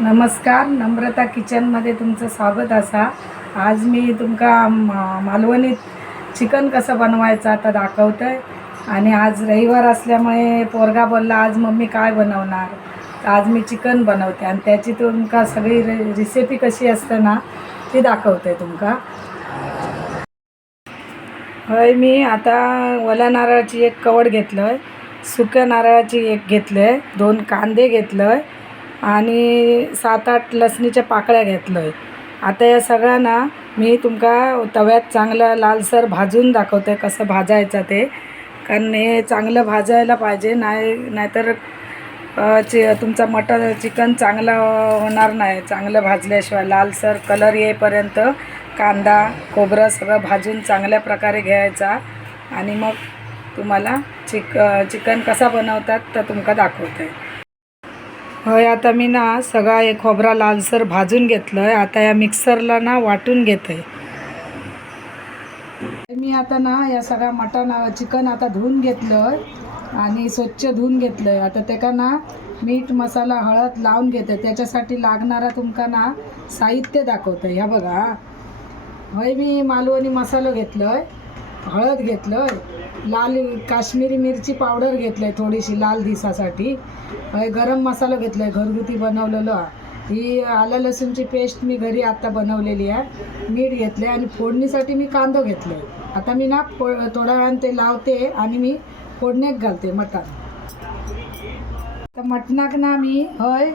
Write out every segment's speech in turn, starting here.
नमस्कार, नम्रता किचनमध्ये तुमचं स्वागत असा. आज मी तुमका मालवणी चिकन कसं बनवायचं आता दाखवते. आणि आज रविवार असल्यामुळे पोरगा बोलला आज मम्मी काय बनवणार, तर आज मी चिकन बनवते आणि त्याची तुमका सगळी रेसिपी कशी असते ना ती दाखवते तुमका. होय, मी आता ओल्या नारळाची एक कवड घेतलं आहे, सुक्या नारळाची एक घेतलं आहे, 2 कांदे घेतलं आहे आणि 7-8 लसणीच्या पाकळ्या घेतलं आहे. आता या सगळ्यांना मी तुमका तव्यात चांगलं लालसर भाजून दाखवते कसं भाजायचं ते, कारण हे चांगलं भाजायला पाहिजे, नाहीतर तुमचा मटन चिकन चांगलं होणार नाही. चांगलं भाजल्याशिवाय लालसर कलर येईपर्यंत कांदा खोबरं सगळं भाजून चांगल्या प्रकारे घ्यायचा आणि मग तुम्हाला चिकन कसा बनवतात तर तुमका दाखवते. होय, आता मी ना सगळा एक खोबरा लालसर भाजून घेतलं आहे. आता या मिक्सरला ना वाटून घेते. मी आता ना या सगळा चिकन आता धुवून घेतलं आणि स्वच्छ धुवून घेतलं आहे. आता त्याका ना मीठ मसाला हळद लावून घेते. त्याच्यासाठी लागणारा तुमका ना साहित्य दाखवतं. ह्या बघा, होय मी मालवणी मसाला घेतलं आहे, हळद घेतलं आहे, लाल काश्मीरी मिरची पावडर घेतलं आहे थोडीशी लाल दिसासाठी, गरम मसाला घेतला आहे घरगुती बनवलेलं, ही आलं लसूणची पेस्ट मी घरी आत्ता बनवलेली आहे, मीठ घेतलं आहे आणि फोडणीसाठी मी कांदा घेतलं आहे. आता मी ना थोड्या वेळानं ते लावते आणि मी फोडणीत घालते मटण. तर मटणाक ना मी होय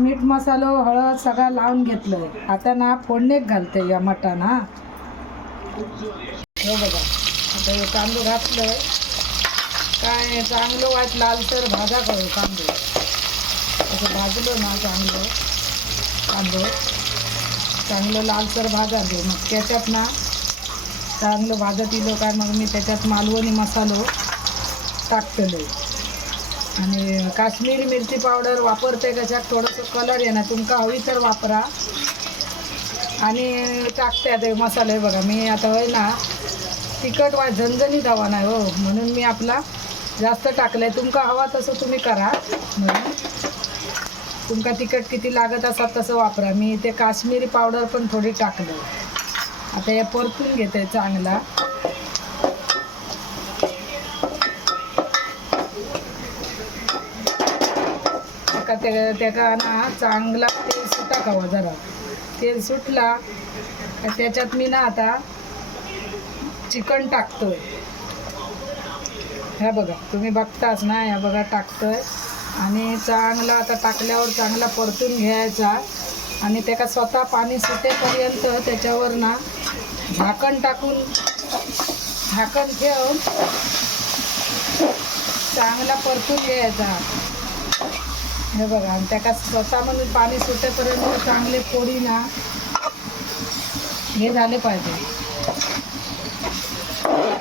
मीठ मसाला हळद सगळं लावून घेतलं आहे. आता ना फोडणीत घालते या मटण. हा हो बघा, आता हे कांदे घातलं आहे, काय चांगलं वाट लालसर भाजा करू कांदे. असं भाजलं ना कांदे चांगलं लालसर भाजा दे. मग त्याच्यात ना चांगलं भाजत येलो काय मग मी त्याच्यात मालवणी मसालो टाकतलो आणि काश्मीरी मिरची पावडर वापरते. कशात थोडंसं कलर येणार, तुमका हवी तर वापरा. आणि टाकते आता मसाले बघा. मी आता होय ना तिखट झणझणीत हवा नाही हो, म्हणून मी आपला जास्त टाकलं आहे. तुमका हवा तसं तुम्ही करा, म्हणून तुमका तिखट किती लागत असाल तसं वापरा. मी ते काश्मीरी पावडर पण थोडी टाकलं. आता हे परतून घेते चांगला. त्याका ना चांगला तेल सुटा खावा. जरा तेल सुटला त्याच्यात मी ना आता चिकन टाकतोय. ह्या बघा, तुम्ही बघताच ना, ह्या बघा टाकतोय आणि चांगला आता टाकल्यावर चांगला परतून घ्यायचा आणि त्याका स्वतः पाणी सुटेपर्यंत त्याच्यावर ना झाकण टाकून झाकण ठेवून चांगला परतून घ्यायचा. हे बघा, आणि त्याका स्वतः म्हणून पाणी सुटेपर्यंत चांगले पोळी ना हे झाले पाहिजे.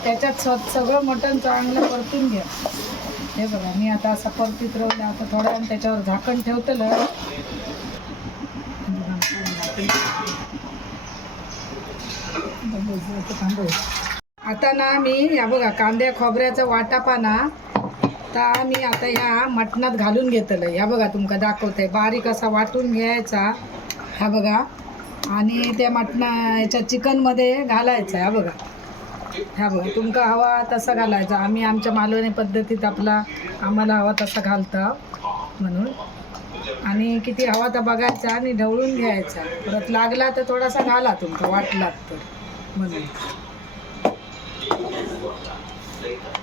त्याच्यात सगळं मटण चांगलं परतून घ्या. हे बघा, मी आता असं परतीत राहून आता थोड्या वेळ त्याच्यावर झाकण ठेवतलं. आता ना मी या बघा कांद्या खोबऱ्याचा वाटापाना तर मी आता ह्या मटणात घालून घेतलं. ह्या बघा तुमका दाखवते बारीक असा वाटून घ्यायचा. ह्या बघा, आणि त्या ह्याच्या चिकनमध्ये घालायचा. ह्या बघा, ह्या बघा तुमका हवा तसा घालायचा. आम्ही आमच्या मालवणी पद्धतीत आम्हाला हवा तसा घालतो म्हणून. आणि किती हवा तर बघायचा आणि ढवळून घ्यायचा. परत लागला तर थोडासा घाला तुमका वाटला तर म्हणून.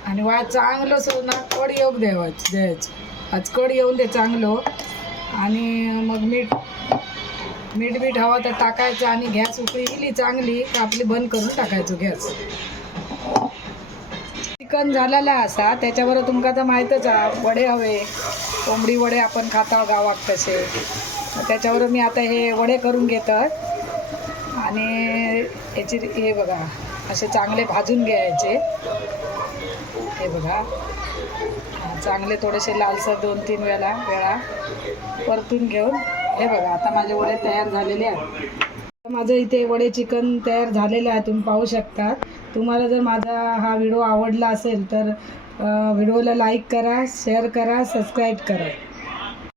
आणि चांगलं सोना कड येऊ द्यायचं. आज कड येऊन दे चांगलं. आणि मग मीठ हवा तर टाकायचं आणि गॅस उकळी गेली चांगली का आपली बंद करून टाकायचं गॅस. चिकन झालेला असा त्याच्यावर तुमका तर माहीतच आहे वडे हवे, कोंबडी वडे आपण खाता गावात तसे. त्याच्यावर मी आता हे वडे करून घेतो आणि याची हे बघा असे चांगले भाजून घ्यायचे. हे बघा चांगले थोडेसे लालसर 2-3 वेळा परतून घेऊन हे बघा आता माझे वडे तयार झालेले आहेत. माझं इथे वडे चिकन तयार झालेलं आहे, तुम्ही पाहू शकता. तुम्हाला जर माझा हा व्हिडिओ आवडला असेल तर व्हिडिओला लाईक करा, शेअर करा, सबस्क्राईब करा.